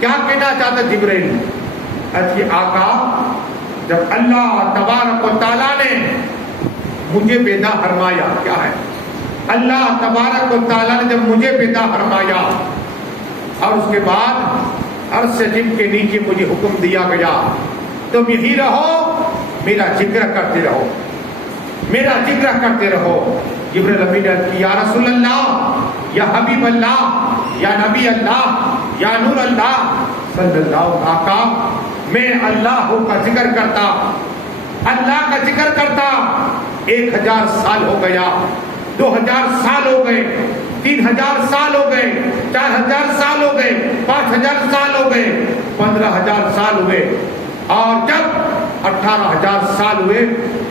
کیا کہنا چاہتا جبرائیل؟ کہ آقا جب اللہ تبارک و تعالیٰ نے مجھے پیدا فرمایا، کیا ہے، اللہ تبارک و تعالیٰ نے جب مجھے پیدا فرمایا اور اس کے بعد عرش جن کے نیچے مجھے حکم دیا گیا تم یہی رہو، میرا ذکر کرتے رہو، میرا ذکر کرتے رہو۔ جبرائیل امین نے کہا یا رسول اللہ، یا حبیب اللہ، یا نبی اللہ، یا نور اللہ صلی اللہ علیہ وسلم، آقا میں اللہ کا ذکر کرتا، اللہ کا ذکر کرتا 1000 سال ہو گیا، 2000 سال ہو گئے، 3000 سال ہو گئے، 4000 سال ہو گئے، 5000 سال ہو گئے، 15000 سال ہوئے، اور جب 18000 سال ہوئے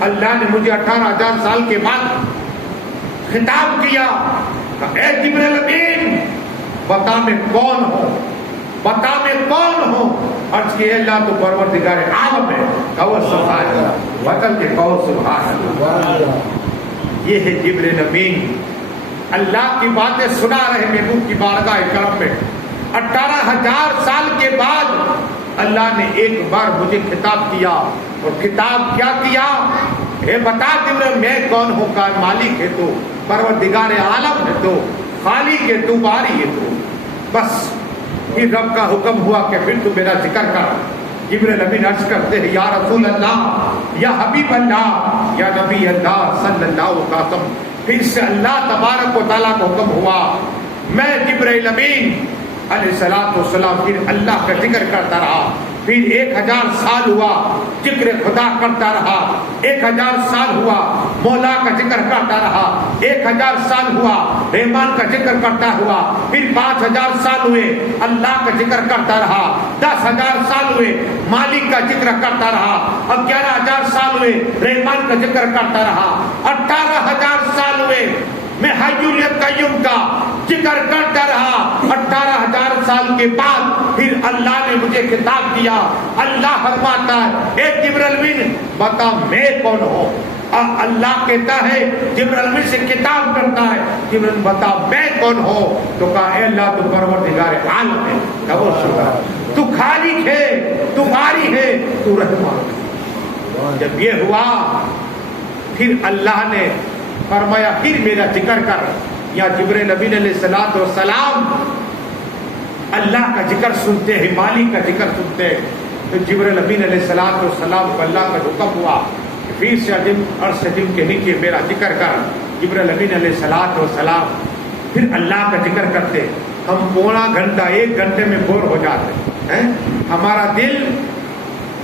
اللہ نے مجھے 18000 سال کے بعد خطاب کیا، اے جبرائیل امین بتا میں کون ہوں، بتا میں کون ہوں؟ عرض کی اللہ تو پروردگار عالم ہے، کہو سبحان اللہ، وطن کے کہو سبحان اللہ۔ یہ ہے جبرائیل امین، اللہ کی باتیں سنا رہے محبوب کی بارگاہ کرم میں۔ 18000 سال کے بعد اللہ نے ایک بار مجھے خطاب کیا، اور خطاب کیا کیا؟ اے بتا جبرائیل میں کون ہوں؟ کا مالک ہے تو، پروردگار عالم ہے تو، خالق ہے تو، باری ہے تو۔ بس پھر رب کا حکم ہوا کہ پھر تو میرا ذکر کر۔ جبرائیل امین عرض کرتے ہیں یا رسول اللہ، یا حبیب اللہ، یا نبی اللہ صلی اللہ علیہ وسلم۔ پھر سے اللہ تبارک و تعالیٰ کو حکم ہوا، میں جبرائیل امین علیہ السلام پھر اللہ کا ذکر کرتا رہا۔ پھر 1000 سال ہوا ذکر خدا کرتا رہا، 1000 سال ہوا مولا کا ذکر کرتا رہا، 1000 سال ہوا رحمان کا ذکر کرتا ہوا، پھر 5000 سال ہوئے اللہ کا ذکر کرتا رہا، 10000 سال ہوئے مالک کا ذکر کرتا رہا، اور 11000 سال ہوئے رحمان کا ذکر کرتا رہا، 18000 سال ہوئے میں حی القیوم کا ذکر کرتا رہا۔ 18000 سال کے بعد پھر اللہ نے مجھے خطاب کیا، اللہ فرماتا ہے اے جبرائیل امین بتا میں کون ہوں؟ اللہ کہتا ہے جبرائیل امین سے خطاب کرتا ہے، جبرائیل بتا میں کون ہوں؟ تو کہا اے اللہ تو پروردگار عالم ہے، کہو سبحان، تو خالق ہے، تو باری ہے، تو رحمان ہے۔ جب یہ ہوا پھر اللہ نے فرمایا پھر میرا ذکر کر۔ یا جبرائیل امین علیہ السلام اللہ کا ذکر سنتے ہیں، مالک کا ذکر سنتے ہیں، تو جبرائیل امین علیہ السلام کو اللہ کا حکم ہوا کہ پھر سے عرش عظیم کے نیچے میرا ذکر کر۔ جبرائیل امین علیہ السلام پھر اللہ کا ذکر کرتے۔ ہم پونا گھنٹہ 1 گھنٹے میں بور ہو جاتے ہیں، ہمارا دل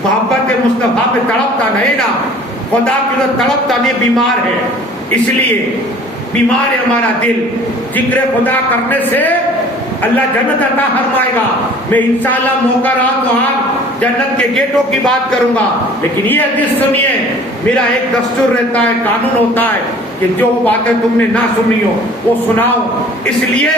محبت مصطفیٰ پہ تڑپتا نہیں نا، خدا کی تڑپتا نہیں، بیمار ہے، اس لیے بیمار ہے ہمارا دل۔ ذکر خدا کرنے سے اللہ جنت عطا فرمائے گا۔ میں انشاءاللہ موقع رہا تو آپ جنت کے گیٹوں کی بات کروں گا، لیکن یہ حدیث سنیے، میرا ایک دستور رہتا ہے، قانون ہوتا ہے کہ جو باتیں تم نے نہ سنی ہو وہ سناؤ، اس لیے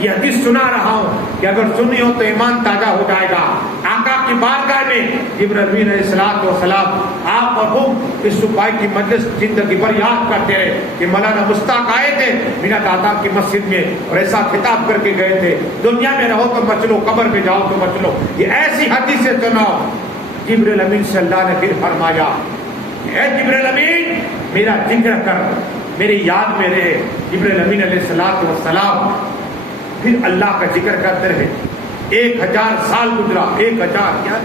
یہ حدیث سنا رہا ہوں کہ اگر سنی ہو تو ایمان تازہ ہو جائے گا۔ آقا کی بارگاہ میں جبرائیل امین علیہ السلام آپ اور ہم اس صبح کی مجلس زندگی بھر یاد کرتے رہے کہ مولانا مشتاق آئے تھے مینا دادا کی مسجد میں اور ایسا خطاب کر کے گئے تھے، دنیا میں رہو تو مت لو، قبر میں جاؤ تو مت لو۔ یہ ایسی حدیث سے سناؤ۔ جبرائیل امین سے اللہ نے پھر فرمایا اے جبرائیل امین میرا ذکر کر، میری یاد میں رہے۔ جبرائیل امین علیہ السلام پھر اللہ کا ذکر کرتے رہے۔ 1000 سال گزرا، 1000 کیا،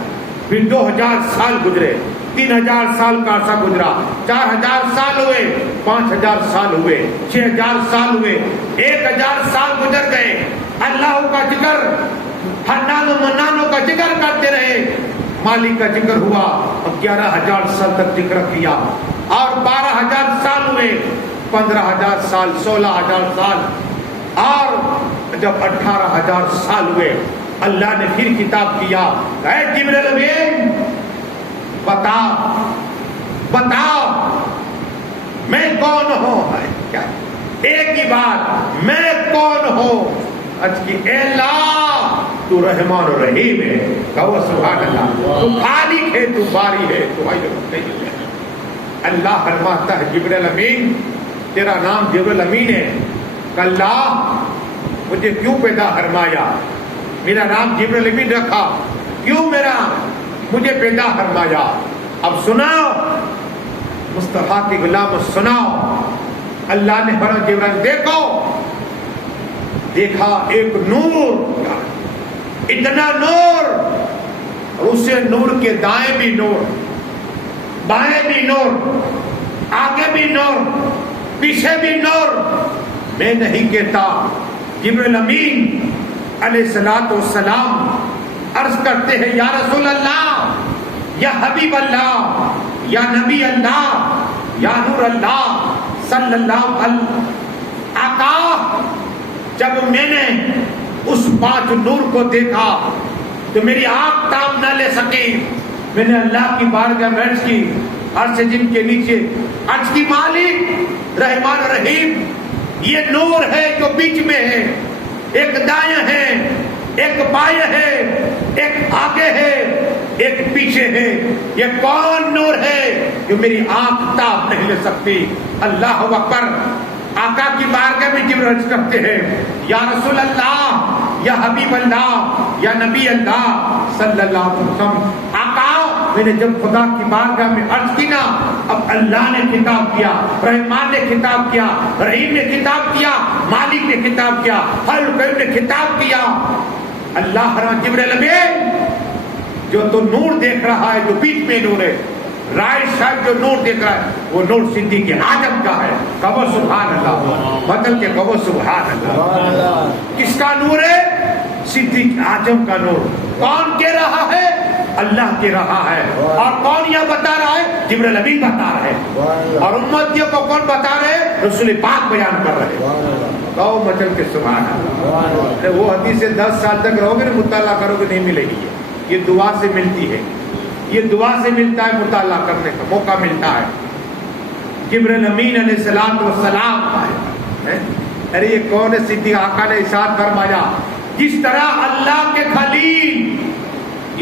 پھر 2000 سال گزرے، 3000 سال کا عرصہ گزرا، 4000 سال ہوئے، 5000 سال ہوئے، 6000 سال ہوئے، 1000 سال گزر گئے۔ اللہ کا ذکر، حنان و منانوں کا ذکر کرتے رہے، مالک کا ذکر ہوا، اور 11000 سال تک ذکر کیا، اور 12000 سال ہوئے، 15000 سال، 16000 سال، اور جب 18000 سال ہوئے اللہ نے پھر خطاب کیا اے جبرائیل امین بتا میں کون ہوں؟ کیا ایک ہی بات، میں کون ہوں؟ اے اللہ تو رحمان و رحیم ہے، کہو سبحان اللہ، تو خالق ہے، تو باری ہے، تو اللہ فرماتا ہے جبرائیل امین تیرا نام جبرائیل امین ہے، اللہ مجھے کیوں پیدا فرمایا؟ میرا نام جبریل امین رکھا، کیوں میرا مجھے پیدا فرمایا؟ اب سناؤ مصطفیٰ کی غلام، سناؤ۔ اللہ نے فرمایا جبریل دیکھو، دیکھا ایک نور، اتنا نور، اور اسے نور کے دائیں بھی نور، بائیں بھی نور، آگے بھی نور، پیچھے بھی نور۔ میں نہیں کہتا، جبریل امین علیہ الصلوۃ والسلام عرض کرتے ہیں یا رسول اللہ، یا حبیب اللہ، یا نبی اللہ، یا نور اللہ صلی اللہ علیہ وسلم، آقا جب میں نے اس 5 نور کو دیکھا تو میری آنکھ تاب نہ لے سکی۔ میں نے اللہ کی بارگاہ میں عرض کی، عرش جن کے نیچے، عرش کی مالک رحمان رحیم، یہ نور ہے جو بیچ میں ہے، ایک دائیں ہے، ایک بائیں ہے، ایک آگے ہے، ایک پیچھے ہے، یہ کون نور ہے جو میری آنکھ تاب نہیں لے سکتی؟ اللہ اکبر۔ آقا کی بارگاہ میں جبریل عرض کرتے ہیں یا رسول اللہ، یا حبیب اللہ، یا نبی اللہ صلی اللہ علیہ وسلم، آقا میں نے جب خدا کی بارگاہ میں عرض کی نا، اب اللہ نے خطاب کیا، رحمان نے خطاب کیا، رحیم نے خطاب کیا، مالک نے خطاب کیا، ہر کوئی نے خطاب کیا۔ اللہ فرماتا جبریل امین، جو تو نور دیکھ رہا ہے، جو بیچ میں نور ہے، رائٹ سائڈ جو نور دیکھ رہا ہے، وہ نور صدیق اعظم کا ہے۔ کہو سبحان اللہ، بدل کے کہو سبحان اللہ۔ کس کا نور ہے؟ صدیق اعظم کا نور۔ کون کہہ رہا ہے؟ اللہ کہہ رہا ہے۔ اور کون یہ بتا رہا ہے؟ جبریل امین بتا رہے ہیں۔ اور امتیوں کو کون بتا رہے ہیں؟ رسول پاک بیان کر رہے ہیں۔ کہو مچل کے سبحان اللہ۔ وہ حدیث 10 سال تک رہو گے نا، مطالعہ کرو گے نہیں ملے گی، یہ دعا سے ملتی ہے، یہ دعا سے ملتا ہے، مطالعہ کرنے کا موقع ملتا ہے۔ جبریل امین علیہ الصلوۃ والسلام آئے۔ ارے یہ کون ہے؟ صدیق آقا نے ارشاد فرمایا، جس طرح اللہ کے خلیل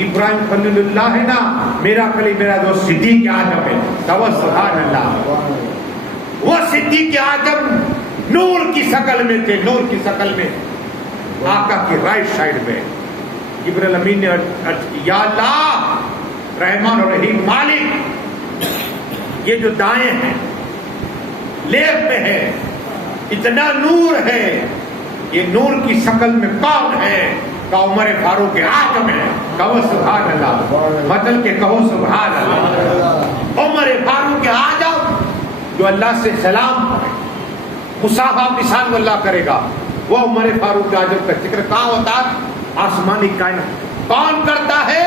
ابراہیم خلیل اللہ ہے نا، میرا خلیل میرا دوست صدیق اعظم ہے۔ سبحان اللہ۔ وہ صدیق اعظم نور کی شکل میں تھے، نور کی شکل میں، آقا کی رائٹ سائڈ میں۔ جبریل امین نے عرض کی یا اللہ، رحمان اور رحیم مالک، یہ جو دائیں ہیں، لیفٹ میں ہے، اتنا نور ہے، یہ نور کی شکل میں کون ہے؟ کہ عمر فاروق اعظم ہے۔ کہو سبحان اللہ، بدل کے کہو سبحان اللہ۔ عمر فاروق اعظم جو اللہ سے سلام مصافحہ مثال اللہ کرے گا، وہ عمر فاروق اعظم کا ذکر کہاں ہوتا ہے؟ آسمانی کائنات۔ کون کرتا ہے؟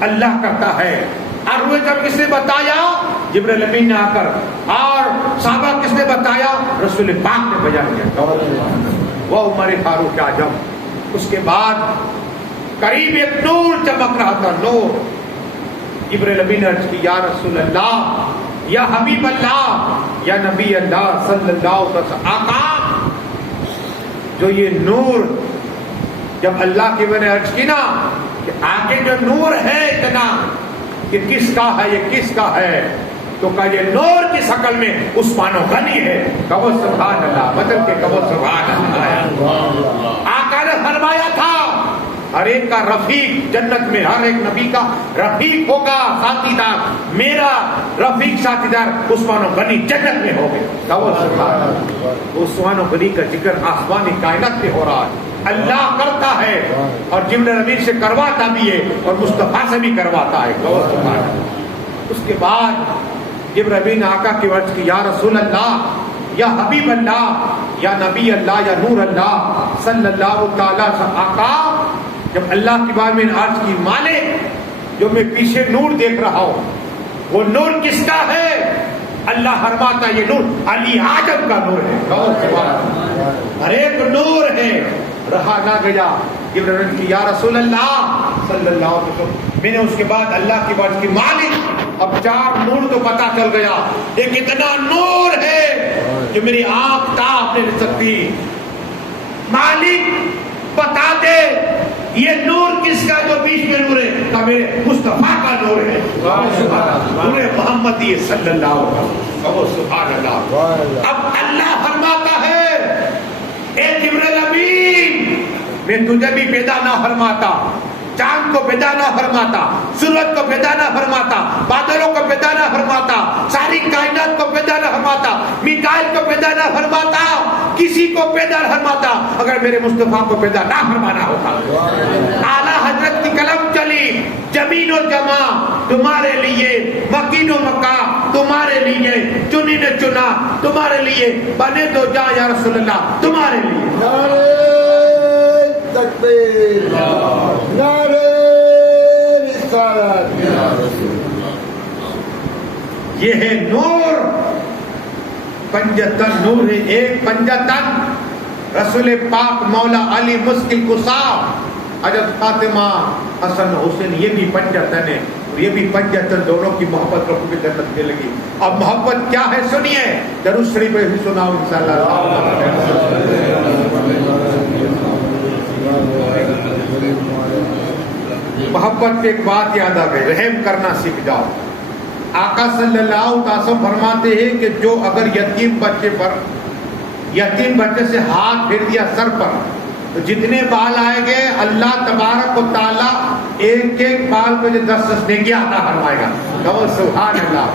اللہ کرتا ہے۔ اور وہ جب کس نے بتایا؟ جبریل امین نے آ کر۔ اور صحابہ کس نے بتایا؟ رسول پاک نے بیان کیا۔ وہ عمر فاروق اعظم۔ اس کے بعد قریب ایک نور چمک رہا تھا، نور۔ جبریل امین نے عرض کی یا رسول اللہ، یا حبیب اللہ، یا نبی اللہ صلی اللہ علیہ وسلم، آقا جو یہ نور، جب اللہ کی میں نے عرض کی نا کہ آگے جو نور ہے اتنا، کہ کس کا ہے، یہ کس کا ہے؟ تو کہا یہ نور کی شکل میں عثمان غنی ہے۔ کہو سبحان اللہ، بدل کے کہو سبحان اللہ۔ آقا نے فرمایا تھا ہر ایک کا رفیق جنت میں، ہر ایک نبی کا رفیق ہوگا، ساتھی دار۔ میرا رفیق ساتھی دار عثمان غنی جنت میں ہوگا۔ کہو سبحان اللہ۔ عثمان غنی کا ذکر آسمانی کائنات میں ہو رہا ہے، اللہ کرتا ہے، اور جبریل امین سے کرواتا بھی ہے، اور مصطفیٰ سے بھی کرواتا ہے۔ کہو سبحان اللہ۔ اس کے بعد جبریل امین آقا کی عرض کی یا رسول اللہ، یا حبیب اللہ، یا نبی اللہ، یا نور اللہ صلی اللہ تعالی وسلم، آقا جب اللہ کی بات میں عرض کی مالک جو میں پیچھے نور دیکھ رہا ہوں، وہ نور کس کا ہے؟ اللہ فرماتا ہے یہ نور علی اعظم کا نور ہے۔ کہو سبحان اللہ۔ ہر ایک نور ہے، رہا نہ گیا۔ جبریل کی یا رسول اللہ صلی اللہ علیہ وسلم، میں نے اس کے بعد اللہ کی بات کی مالک، اب 4 نور تو پتا چل گیا، ایک اتنا نور ہے کہ میری آنکھ تاب نہیں لے سکتی۔ مالک بتا دے یہ نور کس کا جو بیچ میں نور ہے؟ کہ میرے مصطفیٰ کا نور ہے، نور محمدی صلی اللہ علیہ وسلم۔ کہو سبحان اللہ۔ اب اللہ فرماتا ہے اے جبریل امین، میں تجھے بھی پیدا نہ فرماتا، چاند کو پیدا نہ فرماتا، سورج کو پیدا نہ فرماتا، بادلوں کو پیدا نہ فرماتا، ساری کائنات کو پیدا نہ فرماتا، میکائیل کو پیدا نہ فرماتا، کسی کو پیدا نہ فرماتا اگر میرے مصطفیٰ کو پیدا نہ فرمانا ہوتا۔ اعلیٰ حضرت کی قلم چلی، زمین و جماع تمہارے لیے، مکین و مکہ تمہارے لیے، چنی نے چنا تمہارے لیے، بنے تو جا یا رسول اللہ تمہارے لیے۔ نعرہ تکبیر، نعرہ رسالت، یہ ہے نور، پنجتن نور ہے، ایک پنجتن رسول پاک مولا علی مشکل کشا، حضرت فاطمہ حسن حسین، یہ بھی پنجتن ہے، اور یہ بھی پنجتن، دونوں کی محبت رکھو کے جنت میں لگی۔ اب محبت کیا ہے سنیے، درود شریف بھی سناؤ انشاءاللہ۔ محبت پہ ایک بات یاد آ گئی، رحم کرنا سیکھ جاؤ۔ آقا صلی اللہ علیہ وسلم فرماتے ہیں کہ جو اگر یتیم بچے سے ہاتھ پھیر دیا سر پر، تو جتنے بال آئیں گے اللہ تبارک و تعالیٰ ایک ایک بال کو 10 نیکی عطا فرمائے گا۔ کہو سبحان اللہ۔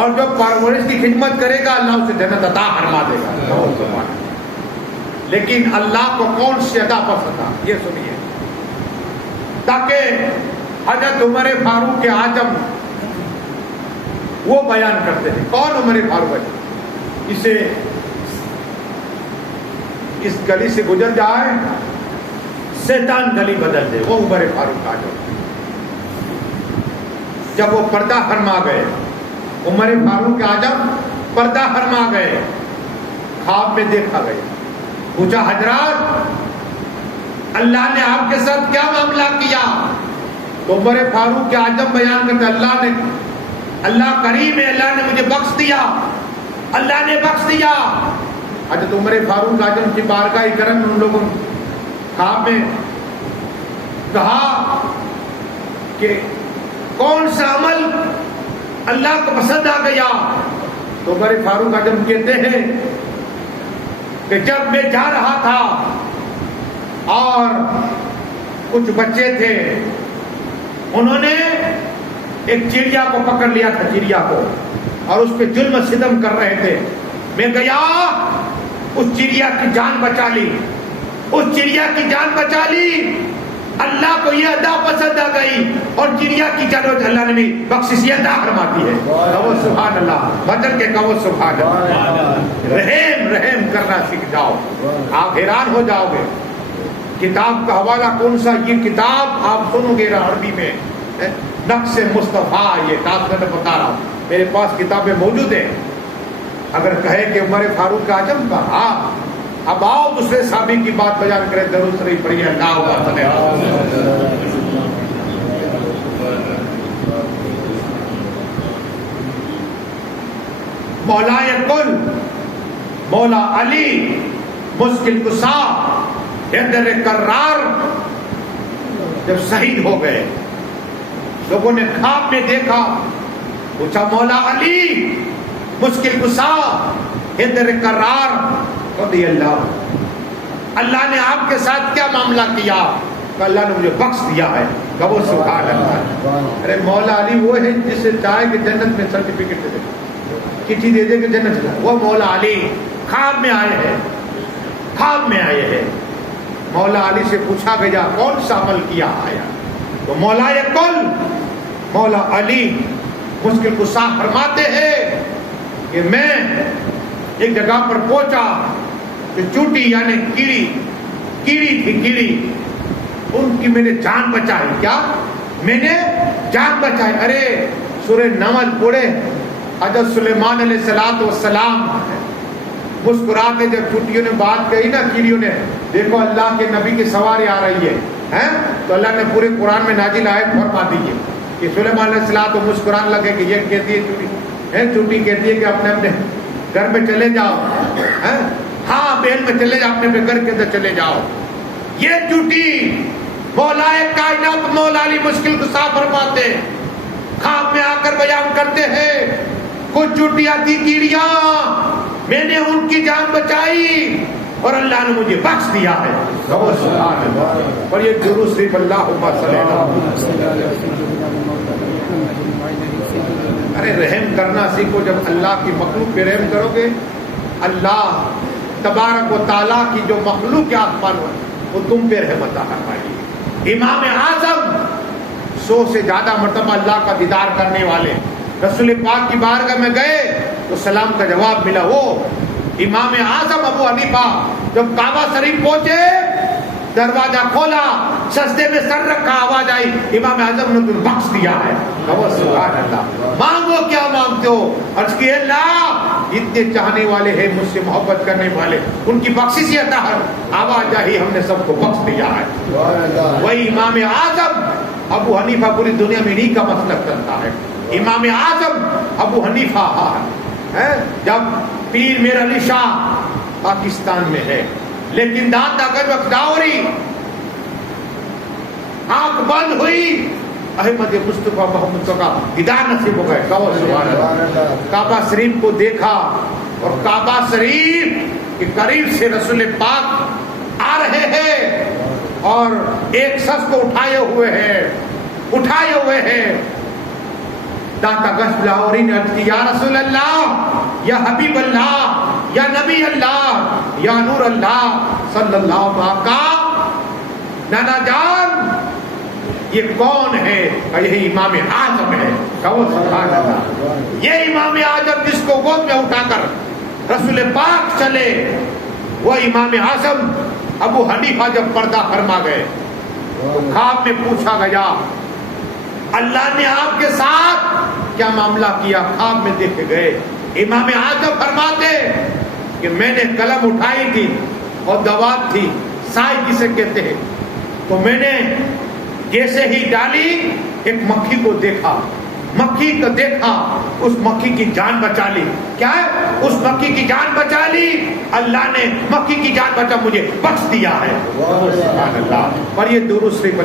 اور جو پرورش کی خدمت کرے گا اللہ اسے جنت عطا فرما دے گا۔ کہو سبحان اللہ۔ لیکن اللہ کو کون سی ادا پسند تھا یہ سنیے، تاکہ حضرت عمر فاروق اعظم وہ بیان کرتے ہیں۔ کون عمر فاروق اعظم؟ اسے اس گلی سے گزر جائے شیطان گلی بدل دے، وہ عمر فاروق اعظم۔ جب وہ پردہ فرما گئے، عمر فاروق اعظم پردہ فرما گئے، خواب میں دیکھا گئے، پوچھا حضرات اللہ نے آپ کے ساتھ کیا معاملہ کیا؟ تو عمر فاروق اعظم بیان کرتے اللہ کریم ہے، اللہ نے مجھے بخش دیا، اللہ نے بخش دیا۔ حضرت عمر فاروق اعظم کی بارگاہ کرم ان لوگوں خواب میں کہا کہ کون سا عمل اللہ کو پسند آ گیا؟ تو عمر فاروق اعظم کہتے ہیں کہ جب میں جا رہا تھا اور کچھ بچے تھے، انہوں نے ایک چڑیا کو پکڑ لیا تھا، چڑیا کو، اور اس پہ ظلم و ستم کر رہے تھے۔ میں گیا، اس چڑیا کی جان بچا لی، اس چڑیا کی جان بچا لی۔ اللہ کو یہ ادا پسند آ گئی، اور چڑیا کی جان اللہ نے بھی بخشش عطا فرماتی ہے۔ کہو سبحان اللہ، بدل کے کہو سبحان اللہ۔ رحم کرنا سیکھ جاؤ، آپ حیران ہو جاؤ گے۔ کتاب کا حوالہ کون سا؟ یہ کتاب آپ سنو گے عربی میں، نقش مصطفیٰ، یہ کتاب میں بتا رہا ہوں، میرے پاس کتابیں موجود ہیں۔ اگر کہے کہ عمر فاروق اعظم کا، ہاں اب آؤ دوسرے صحابی کی بات بیان کریں، درود شریف پڑھیے، اللہ مولا کل مولا علی مشکل کشا حیدر کرار جب شہید ہو گئے، لوگوں نے خواب میں دیکھا، پوچھا مولا علی مشکل کشا حیدر کرار رضی اللہ نے آپ کے ساتھ کیا معاملہ کیا؟ کہ اللہ نے مجھے بخش دیا ہے۔ کہو سبحان اللہ۔ ارے مولا علی وہ ہے جسے چاہے کہ جنت میں سرٹیفکیٹ دے دے، چٹھی دے دے کہ جنت جائے، وہ مولا علی خواب میں آئے ہیں، خواب میں آئے ہیں۔ مولا علی سے پوچھا گیا کون سا عمل کیا آیا؟ تو مولا کل مولا علی مشکل کشا فرماتے ہیں کہ میں ایک جگہ پر پہنچا تو چوٹی یعنی کیڑی تھی، ان کی میں نے جان بچائی۔ کیا؟ میں نے جان بچائی۔ ارے سورہ نمل پڑھے، حضرت سلیمان علیہ السلام مسکراتے جب چوٹیوں نے بات کہی نا، کیڑیوں نے، دیکھو اللہ کے نبی کی سواری آ رہی ہے، تو اللہ نے پورے قرآن میں نازل آیت فرما دی ہے کہ سلیمان علیہ السلام تو مسکرانے لگے کہ یہ کہتی ہے چوٹی کہتی ہے کہ اپنے اپنے گھر میں چلے جاؤ، ہاں بیل میں چلے جاؤ، اپنے گھر کے اندر چلے جاؤ۔ یہ چوٹی مولا کائنات مولا علی مشکل کشا فرماتے، خواب میں آ کر بیان کرتے ہیں کچھ چوٹیاں تھی کیڑیاں، میں نے ان کی جان بچائی، اور اللہ نے مجھے بخش دیا ہے. سبحان اللہ. اور یہ درود شریف اللہم صلی اللہ. ارے رحم کرنا سیکھو. جب اللہ کی مخلوق پہ رحم کرو گے, اللہ تبارک و تعالیٰ کی جو مخلوق کے آسمان ہے وہ تم پہ رحمت عطا فرمائے گی. امام اعظم 100 سے زیادہ مرتبہ اللہ کا دیدار کرنے والے رسول پاک کی بارگاہ میں گئے تو سلام کا جواب ملا. وہ امام اعظم ابو حنیفہ جب کعبہ شریف پہنچے, دروازہ کھولا, سجدے میں سر رکھا, آواز آئی امام اعظم نے تمہیں بخش دیا ہے. سبحان اللہ. مانگو کیا مانگتے ہو؟ عرض کی اللہ اتنے چاہنے والے ہیں مجھ سے محبت کرنے والے, ان کی بخشش عطا ہے. آواز آئی ہم نے سب کو بخش دیا ہے. وہی امام اعظم ابو حنیفہ پوری دنیا میں انہی کا مسلک چلتا ہے. امام اعظم ابو حنیفہ جب پیر میر علی شاہ پاکستان میں ہے, لیکن دانت اگر بخداوری آنکھ بند ہوئی, احمد مصطفیٰ محمد کا دیدار نصیب ہو گئے. سبحان اللہ. کعبہ شریف کو دیکھا اور کعبہ شریف کے قریب سے رسول پاک آ رہے ہیں اور ایک شخص کو اٹھائے ہوئے ہیں. داتا گشت لاہوری نے عرض کی یا رسول اللہ, یا حبیب اللہ, یا نبی اللہ, یا نور اللہ صلی اللہ علیہ وسلم, نانا جان یہ کون ہے؟ یہی امام اعظم ہے. سبحان اللہ. یہ امام اعظم جس کو گود میں اٹھا کر رسول پاک چلے, وہ امام اعظم ابو حنیفہ جب پردہ فرما گئے تو خواب میں پوچھا گیا اللہ نے آپ کے ساتھ کیا معاملہ کیا؟ خواب میں دیکھے گئے. امام اعظم فرماتے کہ میں نے قلم اٹھائی تھی اور دوات تھی, سائے جسے کہتے ہیں, تو میں نے جیسے ہی ڈالی ایک مکھی کو دیکھا, اس مکھی کی جان بچا لی. کیا ہے؟ اس مکھی کی جان بچا لی. اللہ نے مکھی کی جان بچا مجھے بخش دیا ہے. سبحان اللہ. اور یہ درود شریف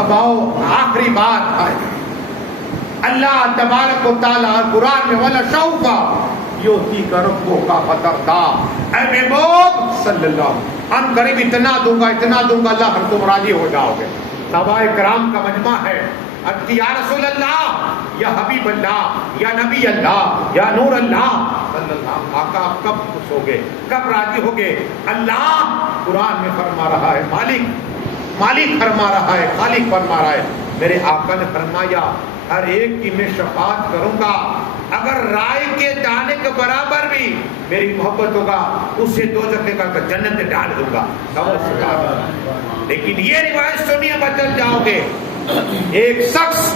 اب آؤ آخری بات ہے. اللہ تبارک و تعالیٰ قرآن میں ولا شوفا یوتی کا ربو کا فتردا, اے محبوب صلی اللہ ہم قریب اتنا دوں گا اللہ ہم تم راضی ہو جاؤ گے. صحابہ کرام کا مجمع ہے. یا رسول اللہ, یا حبیب اللہ, یا نبی اللہ, یا نور اللہ صلی اللہ, آقا آپ کب خوش ہوگے, کب راضی ہوگے؟ اللہ قرآن میں فرما رہا ہے, مالک فرما رہا ہے, خالق فرما رہا ہے. میرے آقا نے فرمایا ہر ایک کی میں شفاعت کروں گا, اگر رائے کے دانے کے برابر بھی میری محبت ہوگا اسے دوزخ میں کر جنت میں ڈال دوں گا. لیکن یہ روایت سنیے بدل جاؤ گے. ایک شخص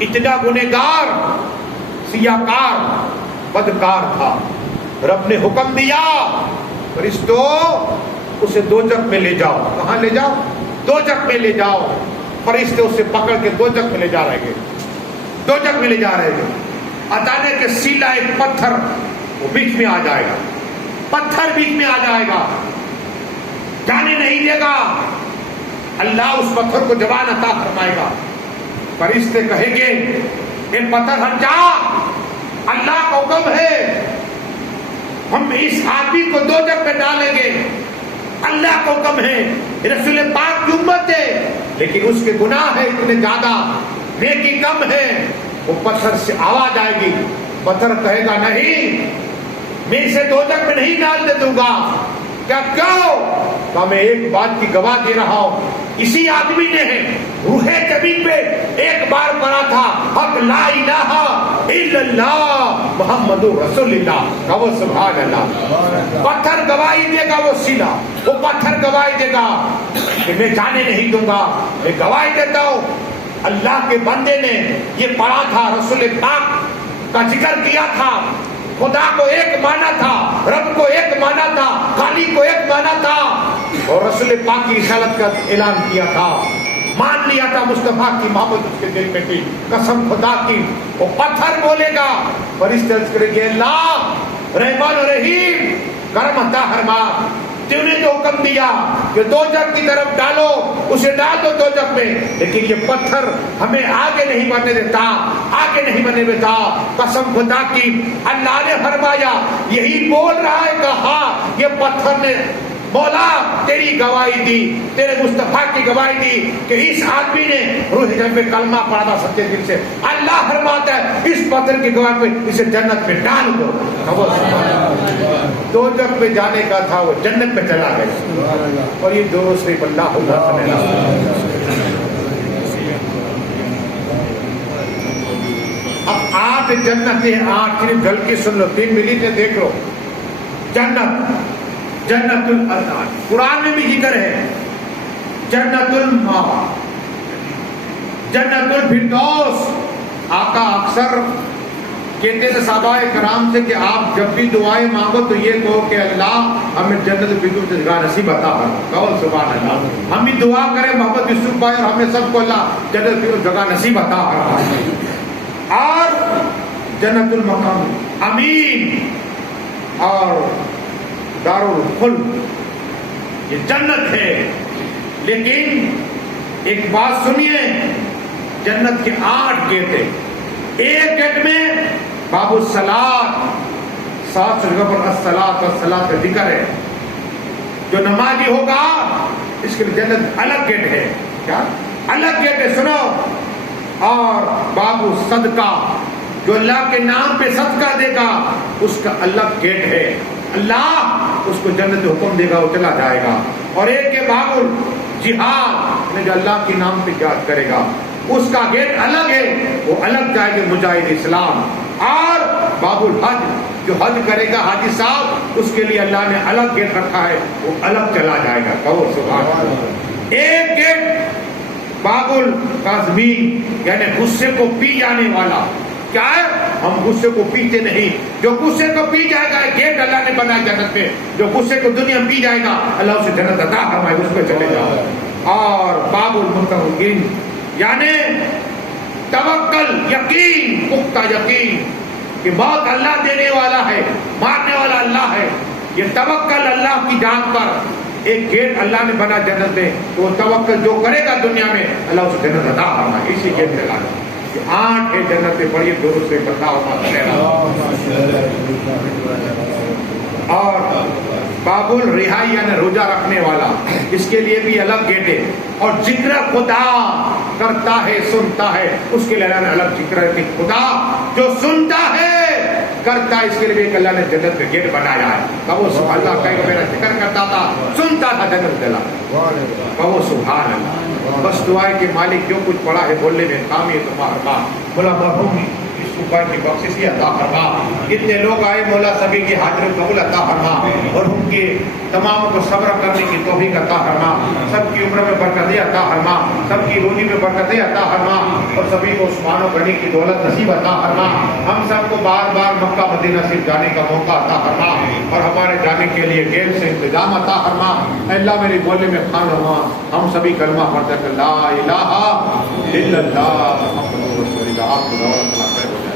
اتنا گنہگار, سیاکار, بدکار تھا. رب نے حکم دیا فرشتوں اسے دوزخ میں لے جاؤ. کہاں لے جاؤ؟ دوزخ میں لے جاؤ. فرشتے اسے پکڑ کے دوزخ میں لے جا رہے ہیں. اچانک سیلا ایک پتھر وہ بیچ میں آ جائے گا, جانے نہیں دے گا. اللہ اس پتھر کو جوان عطا فرمائے گا. فرشتے کہیں گے اے پتھر ہٹ جا, اللہ کا حکم ہے ہم اس آدمی کو دوزخ میں ڈالیں گے, اللہ کا حکم ہے. رسول پاک کی امت ہے لیکن اس کے گناہ ہے اتنے زیادہ, نیکی کم ہے. وہ پتھر سے آواز آئے گی, پتھر کہے گا نہیں میں اسے دوزخ میں نہیں ڈالنے دوں گا. کیا کہو؟ میں ایک بات کی گواہ دے رہا ہوں, اسی آدمی نے روح زمین پہ ایک بار پڑھا تھا حق لا الہ الا اللہ محمد رسول اللہ. کہو سبحان اللہ. پتھر گواہی دے گا, وہ سیلا وہ پتھر گواہی دے گا کہ میں جانے نہیں دوں گا, میں گواہی دیتا ہوں. اللہ کے بندے نے یہ پڑھا تھا, رسول پاک کا ذکر کیا تھا, خدا کو ایک مانا تھا, رب کو ایک مانا تھا, خالق کو ایک مانا تھا, اور رسول پاک کی رسالت کا اعلان کیا تھا, مان لیا تھا مصطفیٰ کی محبت اس کے دل میں تھی. قسم خدا کی وہ پتھر بولے گا, فرشتے عرض کریں گے اللہ رحمان و رحیم کرم عطا فرما, تم نے جو حکم دیا کہ دوزخ کی طرف ڈالو، اسے ڈال دو دوزخ میں، لیکن یہ پتھر ہمیں آگے نہیں بڑھنے دیتا، آگے نہیں بڑھنے دیتا۔ قسم خدا کی اللہ نے فرمایا، یہی بول رہا ہے کہ ہاں یہ پتھر نے مولا تیری گواہی دی، تیرے مصطفیٰ کی گواہی دی کہ اس آدمی نے روح جب میں کلمہ پڑھا تھا سچے دل سے۔ اللہ فرماتا ہے اس پتھر کی گواہی پہ اسے جنت میں ڈال دو۔ دوزخ میں جانے کا تھا، وہ جنت میں چلا گیا، اور یہ دونوں صرف اللہ اب 8 جنتیں، 8 صرف گل کی سن لو، 3 ملی تھے دیکھ لو۔ جنت، جنت الادنان، قرآن میں بھی ذکر ہے، جنت الماء، جنت الفردوس۔ آقا اکثر کہتے تھے صحابہ کرام سے کہ آپ جب بھی دعائیں مانگو تو یہ کہو کہ اللہ ہمیں جنت الفردوس کی جگہ نصیب عطا فرما۔ کہو سبحان اللہ۔ ہم بھی دعا کریں محمد یوسف بھائی اور ہمیں سب کو اللہ جنت الفردوس جگہ نصیب عطا فرما۔ اور جنت المقام امین اور دار الخلد، یہ جنت ہے۔ لیکن ایک بات سنیے، جنت کے 8 گیٹ ہیں۔ ایک گیٹ میں باب الصلاۃ، 7 جگہ پر الصلاۃ والصلاۃ کا ذکر ہے۔ جو نمازی ہوگا اس کے لیے جنت الگ گیٹ ہے۔ کیا الگ گیٹ ہے؟ سنو۔ اور باب الصدقہ، جو اللہ کے نام پہ صدقہ دے گا اس کا الگ گیٹ ہے، اللہ اس کو جنت حکم دے گا، وہ چلا جائے گا۔ اور ایک ہے باب الجہاد، جو اللہ کے نام پہ جہاد کرے گا اس کا گیٹ الگ ہے، وہ الگ جائے گا مجاہد اسلام۔ اور باب الحج، جو حج کرے گا حاجی صاحب اس کے لیے اللہ نے الگ گیٹ رکھا ہے، وہ الگ چلا جائے گا۔ کہو سبحان اللہ۔ ایک گیٹ باب القاظمین، یعنی غصے کو پی جانے والا۔ کیا ہے؟ ہم غصے کو پیتے نہیں، جو غصے کو پی جائے گا گیٹ اللہ نے بنایا جنت میں، جو غصے کو دنیا میں پی جائے گا اللہ اسے جنت عطا فرمائے، اس پہ چلے جاؤ۔ اور باب المتوکلین، یعنی توکل، یقین، پختہ یقین کہ موت اللہ دینے والا ہے، مارنے والا اللہ ہے، یہ توکل اللہ کی جان پر۔ ایک گیٹ اللہ نے بنا جنت میں، تو وہ توکل جو کرے گا دنیا میں اللہ اسے جنت عطا فرمائے، اسی گیٹ میں لانا۔ 8 ہے جنت میں، پڑھیے دونوں سے بتا اور باب الرہائی یعنی روزہ رکھنے والا، اس کے لیے بھی الگ گیٹ ہے۔ اور ذکر خدا کرتا ہے سنتا ہے، اس کے لیے اللہ نے الگ ذکر ہے کہ خدا جو سنتا ہے کرتا ہے، اس کے لیے بھی ایک اللہ نے جنت میں گیٹ بنایا ہے۔ کہو سبحان اللہ، کہیں میرا ذکر کرتا تھا سنتا تھا جنت چلا۔ کہو سبحان اللہ۔ بس دعائیں کہ مالک جو کچھ پڑا ہے بولنے میں خامی ہے تو مہربا، مولا مرحوم صوفہ کی بخشش عطا فرما۔ اتنے لوگ آئے مولا سبھی کی حاضر قبول عطا فرما، اور ان کے تمام کو صبر کرنے کی توفیق عطا فرما، سب کی عمر میں برکتیں عطا فرما، سب کی روزی میں برکتیں عطا فرما، اور سبھی کو عثمان و غنی کی دولت نصیب عطا فرما۔ ہم سب کو بار بار مکہ مدینہ صرف جانے کا موقع عطا فرما، اور ہمارے جانے کے لیے گیل سے انتظام عطا فرما۔ اے اللہ میرے بولنے میں خان رہا، ہم سبھی کلمہ پڑھتے کہ لا الہ الا اللہ محمد رسول اللہ۔ آپ کو دعوت